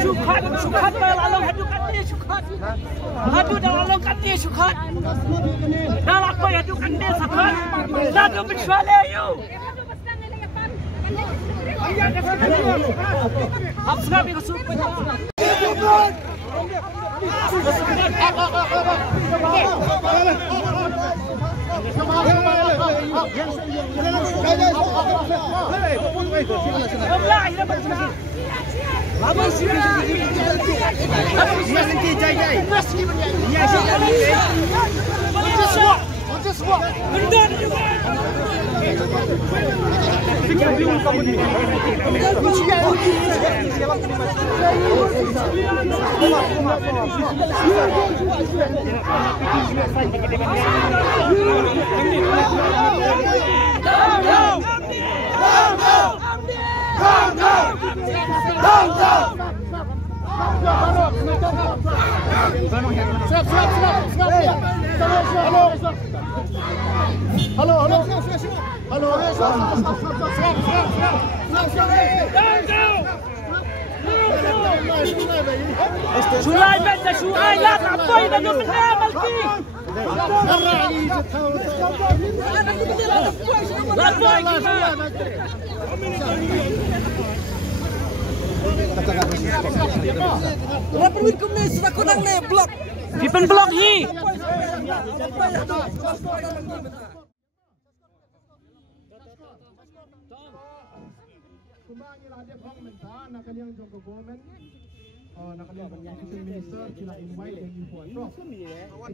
Syukhat dalam hadu kati syukhat. Hadu dalam kati syukhat. Dalam apa hadu kati syukhat. Satu bersuara you. Absah bi kasut. Sulai benda sulai lah apa yang dah benar malki. Lapoi kita. Lapoi kami sudah kurang le blok. Dipen blok hi. Minister sila invite yang info itu.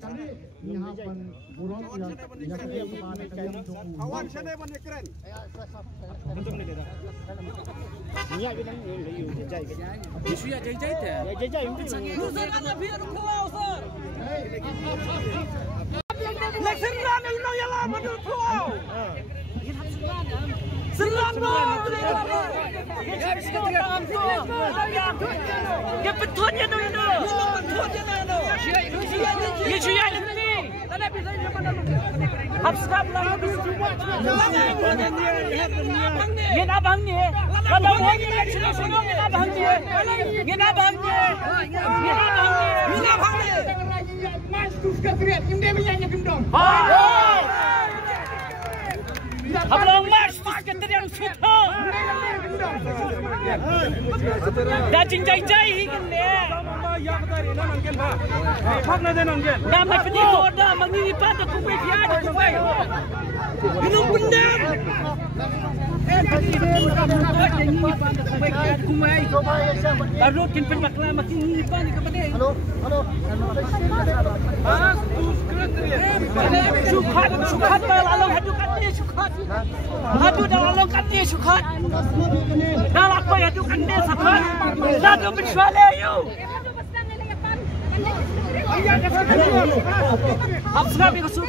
Kali ni hapan burung yang kepada kalian tunggu. Kawan saya pun keren. Betul ni kita. Niat kita ni jajai. Isu ya jajai tu. Jajai mungkin sangat. Usaha kami biar keluar usaha. Lekser ramai ino yang lama tu keluar. Selama dia betulnya tu itu. Ini cuci ni. Abskap lah. Ini abang ni. Kalau orang ni cakap semua ni abang ni. Ini abang ni. Ini abang ni. Mas tu sekalian. Ini menyanyi gendong. Abang mas tu sekalian suka. Dah cincai-cincai hikin deh. Dah macam ni tu dah mengipat aku berfiak aku ber. Minum bendam. Tarut kin penmakla makin ngipan ni kepada. Halo. Syukhat dalam hadu kati syukhat. Hadu dalam kati syukhat. Dalam apa hadu kati syukhat. Satu bersuara you. Absah bi kasut.